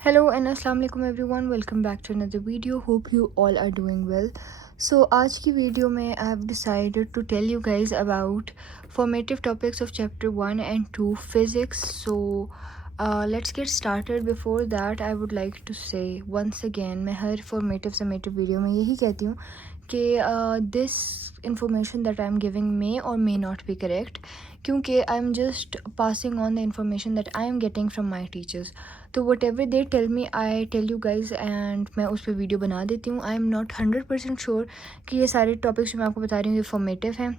Hello and अस्सलाम वालेकुम everyone, welcome back to another video. Hope you all are doing well. So आज की video में I have decided to tell you guys about formative topics of chapter 1 and 2 physics. So let's get started. Before that I would like to say once again, मैं हर formative summative video में यही कहती हूँ कि this information that I am giving may or may not be correct, क्योंकि I am just passing on the information that I am getting from my teachers. तो whatever they tell me I tell you guys, and मैं उस पर video बना देती हूँ. आई am not 100% sure कि ये सारे टॉपिक्स जो मैं आपको बता रही हूँ ये फॉर्मेटिव हैं.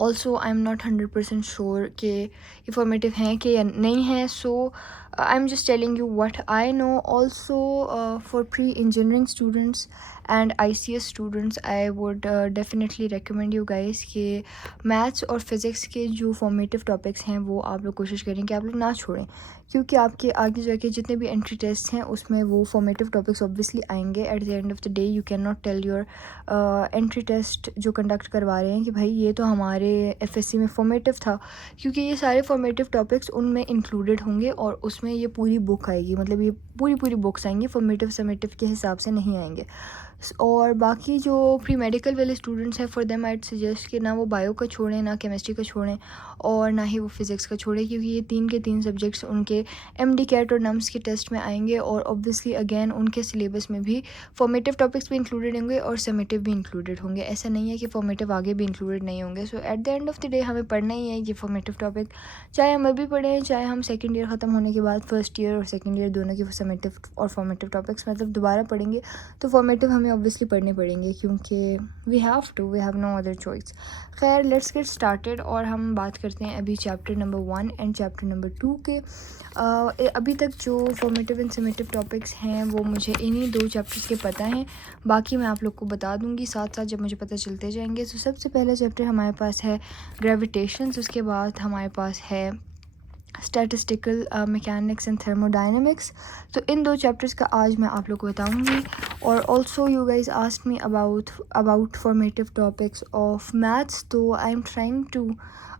Also I am not 100% sure कि ये फॉर्मेटिव हैं कि या नहीं है. So I am just telling you what I know. Also for pre engineering students and ICS students I would definitely recommend you guys कि मैथ्स और फिज़िक्स के जो फॉर्मेटिव टॉपिक्स हैं वो आप लोग कोशिश करें कि आप लोग ना छोड़ें, क्योंकि आपके आगे जाके जितने भी एंट्री टेस्ट हैं उसमें वो फॉर्मेटिव टॉपिक्स ऑब्वियसली आएंगे. At the end of the day you can not tell your entry test जो कंडक्ट करवा रहे हैं कि भाई ये तो हमारे FSC में फॉर्मेटिव था, क्योंकि ये सारे फॉर्मेटिव टॉपिक्स उनमें इंक्लूडेड होंगे और उसमें ये पूरी बुक आएगी. मतलब ये पूरी बुक्स आएंगी, फॉर्मेटिव समेटिव के हिसाब से नहीं आएंगे. और बाकी जो प्री मेडिकल वाले स्टूडेंट्स हैं, फॉर देम आई सजेस्ट कि ना वो बायो का छोड़ें, ना केमिस्ट्री का छोड़ें और ना ही वो फिज़िक्स का छोड़ें, क्योंकि ये तीन के तीन सब्जेक्ट्स उनके MD कैट और नम्स के टेस्ट में आएंगे. और ऑब्वियसली अगेन उनके सिलेबस में भी फॉर्मेटिव टॉपिक्स भी इंक्लूडेड होंगे और समेटिव भी इंक्लूडेड होंगे. ऐसा नहीं है कि फॉर्मेटिव आगे भी इंक्लूडेड नहीं होंगे. So at the end of the day हमें पढ़ना ही है ये फॉर्मेटिव टॉपिक, चाहे हम अभी पढ़ें चाहे हम सेकेंड ईयर ख़त्म होने के बाद फर्स्ट ईयर और सेकेंड ईयर दोनों के समेटिव और फॉर्मेटिव टॉपिक्स मतलब दोबारा पढ़ेंगे. तो फॉर्मेटिव हमें ऑब्वियसली पढ़ने पड़ेंगे, क्योंकि we have no other choice. खैर लेट्स गेट स्टार्टेड और हम बात करते हैं अभी chapter number 1 and chapter number 2 के. अभी तक जो फॉर्मेटिव एंड समेटिव टॉपिक्स हैं वो मुझे इन्हीं दो चैप्टर्स के पता हैं. बाकी मैं आप लोग को बता दूंगी साथ साथ जब मुझे पता चलते जाएंगे. तो सबसे पहला चैप्टर हमारे पास है ग्रेविटेशंस, उसके बाद हमारे पास है स्टैटिस्टिकल मैकेनिक्स एंड थर्मोडायनेमिक्स. तो इन दो चैप्टर्स का आज मैं आप लोग को बताऊंगी. और also you guys asked me about formative topics of maths, तो I am trying to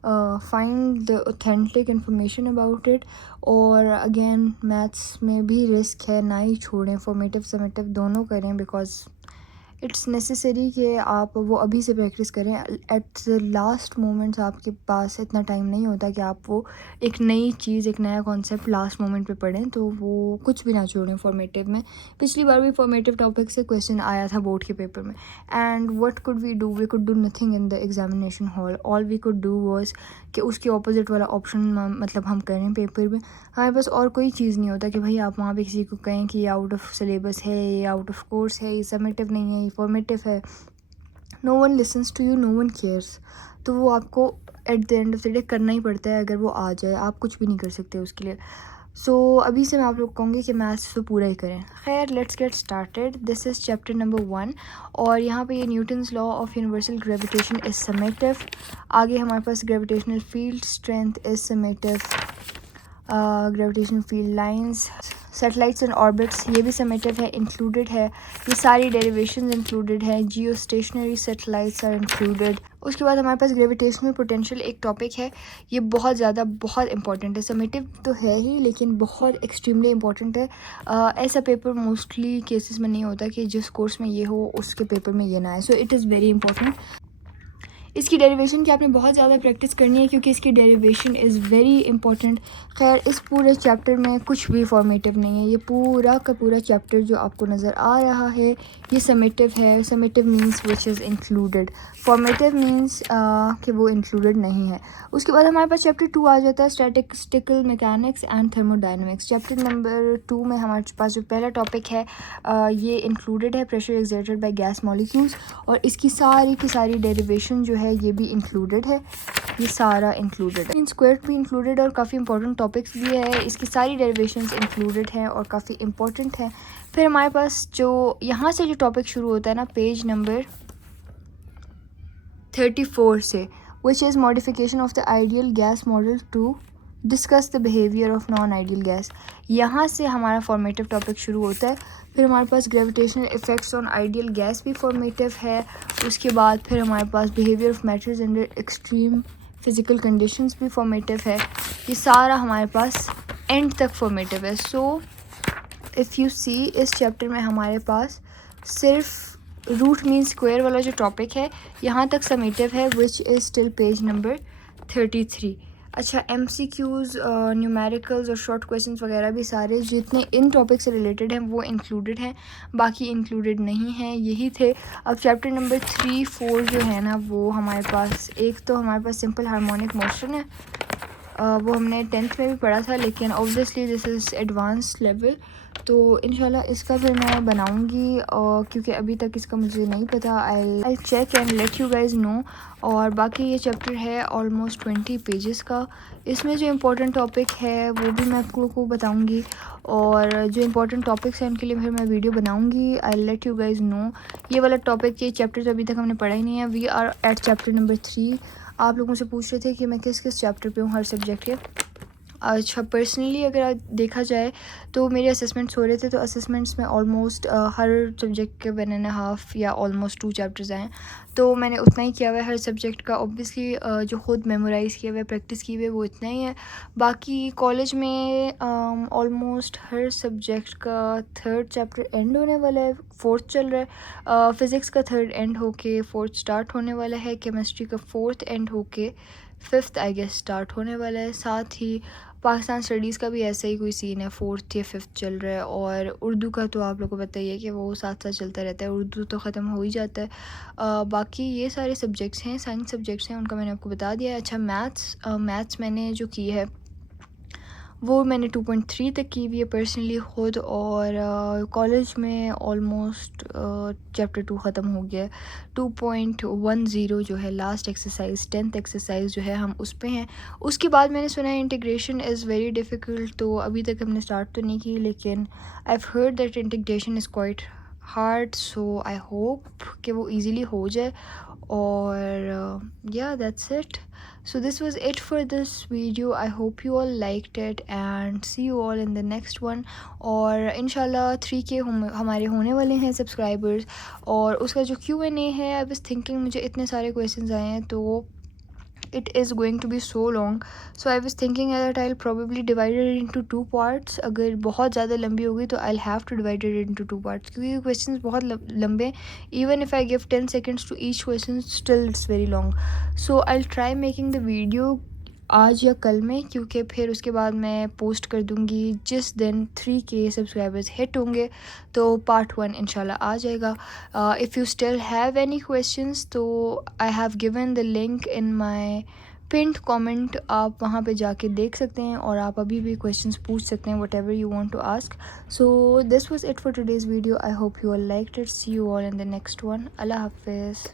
find the authentic information about it. और अगेन मैथ्स में भी रिस्क है, ना ही छोड़ें, फॉर्मेटिव समेटिव दोनों करें, बिकॉज इट्स नेसेसरी कि आप वो अभी से प्रैक्टिस करें. एट द लास्ट मोमेंट्स आपके पास इतना टाइम नहीं होता कि आप वो एक नई चीज़, एक नया कॉन्सेप्ट लास्ट मोमेंट पे पढ़ें. तो वो कुछ भी ना छोड़ें फॉर्मेटिव में. पिछली बार भी फॉर्मेटिव टॉपिक से क्वेश्चन आया था बोर्ड के पेपर में. And what could we could do nothing in the examination hall. All we could do was कि उसके ऑपोजिट वाला ऑप्शन मतलब हम करें पेपर में. हमारे पास और कोई चीज़ नहीं होता कि भाई आप वहाँ पे किसी को कहें कि ये आउट ऑफ सिलेबस है, ये आउट ऑफ कोर्स है, ये समेटिव नहीं है, ये फॉर्मेटिव है. No one listens to you, no one cares. तो वो आपको at the end of the day करना ही पड़ता है. अगर वो आ जाए आप कुछ भी नहीं कर सकते उसके लिए. सो अभी से मैं आप लोग कहूँगी कि मैथ्स तो पूरा ही करें. खैर let's get started. This is chapter number 1 और यहाँ पे ये Newton's law of universal gravitation is summative. आगे हमारे पास gravitational field strength is summative, gravitational field lines, satellites and orbits ये भी समेटिव है, इंक्लूडेड है. ये सारी डेरिवेशंस इंक्लूडेड है. Geostationary satellites are included. उसके बाद हमारे पास ग्रेविटेशनल पोटेंशियल एक टॉपिक है. ये बहुत इंपॉर्टेंट है. समेटिव तो है ही लेकिन बहुत एक्सट्रीमली इंपॉर्टेंट है. ऐसा पेपर मोस्टली केसेस में नहीं होता कि जिस कोर्स में ये हो उसके पेपर में ये ना आए. So it is very important. इसकी डेरिवेशन की आपने बहुत ज़्यादा प्रैक्टिस करनी है, क्योंकि इसकी डेरिवेशन इज़ वेरी इंपॉर्टेंट. खैर इस पूरे चैप्टर में कुछ भी फॉर्मेटिव नहीं है. ये पूरा का पूरा चैप्टर जो आपको नज़र आ रहा है ये समेटिव है. Summative means which is included, formative means कि वो इंक्लूडेड नहीं है. उसके बाद हमारे पास चैप्टर 2 आ जाता है, statistical mechanics and thermodynamics. Chapter number 2 में हमारे पास जो पहला टॉपिक है ये इंक्लूडेड है, pressure exerted by gas molecules. और इसकी सारी की सारी डेरिवेशन जो है ये भी इंक्लूडेड है. ये सारा इंक्लूडेड है. स्क्वायर भी इंक्लूडेड और काफ़ी इंपॉर्टेंट टॉपिक्स भी है. इसकी सारी डेरिवेशंस इंक्लूडेड हैं और काफ़ी इंपॉर्टेंट है. फिर हमारे पास जो यहाँ से जो टॉपिक शुरू होता है ना पेज नंबर 34 से, which is modification of the ideal gas model to discuss the behaviour of non ideal gas. यहाँ से हमारा फॉर्मेटिव टॉपिक शुरू होता है. फिर हमारे पास gravitational effects on ideal gas भी फॉर्मेटिव है. उसके बाद फिर हमारे पास behaviour of matters under extreme physical conditions भी फॉर्मेटिव है. ये सारा हमारे पास एंड तक फॉर्मेटिव है. सो इफ़ यू सी इस चैप्टर में हमारे पास सिर्फ रूट मीन स्क्वायर वाला जो टॉपिक है यहाँ तक समेटिव है, which is still page number 33। अच्छा, MCQs, न्यूमेरिकल्स और शॉर्ट क्वेश्चंस वगैरह भी सारे जितने इन टॉपिक से रिलेटेड हैं वो इंक्लूडेड हैं, बाकी इंक्लूडेड नहीं हैं। यही थे। अब चैप्टर नंबर 3-4 जो है ना वो हमारे पास, एक तो हमारे पास सिंपल हार्मोनिक मोशन है, वो हमने 10th में भी पढ़ा था, लेकिन obviously this is advance level, तो इंशाल्लाह इसका फिर मैं बनाऊंगी, और क्योंकि अभी तक इसका मुझे नहीं पता, I check and let you guys know. और बाकी ये चैप्टर है ऑलमोस्ट 20 पेजेस का। इसमें जो इम्पोर्टेंट टॉपिक है वो भी मैं आपको बताऊंगी, और जो इम्पोर्टेंट टॉपिक्स हैं उनके लिए फिर मैं वीडियो बनाऊंगी। I let you guys know. ये वाला टॉपिक, ये चैप्टर अभी तक हमने पढ़ा ही नहीं है। We are at chapter number 3। आप लोगों से पूछ रहे थे कि मैं किस किस चैप्टर पे हूँ हर सब्जेक्ट के। अच्छा, पर्सनली अगर देखा जाए तो मेरे असेसमेंट्स हो रहे थे, तो असेसमेंट्स में ऑलमोस्ट हर सब्जेक्ट के 1.5 या ऑलमोस्ट 2 चैप्टर्स आए, तो मैंने उतना ही किया हुआ है हर सब्जेक्ट का। ऑब्वियसली जो खुद मेमोराइज़ किया हुआ है, प्रैक्टिस की हुई है, वो इतना ही है। बाकी कॉलेज में ऑलमोस्ट हर सब्जेक्ट का 3rd चैप्टर एंड होने वाला है, 4th चल रहा है। फ़िज़िक्स का 3rd एंड होके 4th स्टार्ट होने वाला है। केमिस्ट्री का 4th एंड होके 5th आई गेस स्टार्ट होने वाला है। साथ ही पाकिस्तान स्टडीज़ का भी ऐसा ही कोई सीन है, 4th या 5th चल रहा है। और उर्दू का तो आप लोगों को पता ही है कि वो साथ साथ चलता रहता है, उर्दू तो ख़त्म हो ही जाता है। बाकी ये सारे सब्जेक्ट्स हैं, साइंस सब्जेक्ट्स हैं, उनका मैंने आपको बता दिया है। अच्छा, मैथ्स मैंने जो की है वो मैंने 2.3 तक की हुई है पर्सनली ख़ुद, और कॉलेज में ऑलमोस्ट चैप्टर 2 ख़त्म हो गया है। 2.10 जो है लास्ट एक्सरसाइज, 10th एक्सरसाइज जो है, हम उस पे हैं। उसके बाद मैंने सुना है इंटीग्रेशन इज़ वेरी डिफ़िकल्ट, तो अभी तक हमने स्टार्ट तो नहीं की, लेकिन I have heard that integration is quite hard, so I hope कि वो ईज़िली हो जाए। और yeah, that's it. So this was it for this video. I hope you all liked it and see you all in the next one. और इंशाल्लाह 3K हमारे होने वाले हैं सब्सक्राइबर्स, और उसका जो Q&A है, आई वाज थिंकिंग मुझे इतने सारे क्वेश्चंस आए हैं तो it is going to be so long, so I was thinking that I'll probably divide it into 2 parts. अगर बहुत ज़्यादा लंबी होगी तो I'll have to divide it into 2 parts, क्योंकि questions बहुत लंबे, even if I give 10 seconds to each question, still it's very long. So I'll try making the video आज या कल में, क्योंकि फिर उसके बाद मैं पोस्ट कर दूँगी जिस दिन 3K सब्सक्राइबर्स हिट होंगे, तो पार्ट 1 इंशाल्लाह आ जाएगा। If you still have any questions तो I have given the link in my pinned comment, आप वहाँ पे जाके देख सकते हैं, और आप अभी भी क्वेश्चंस पूछ सकते हैं, whatever you want to ask. So this was it for today's video. I hope you all liked it. See you all in the next one. अल्लाह हाफिज़।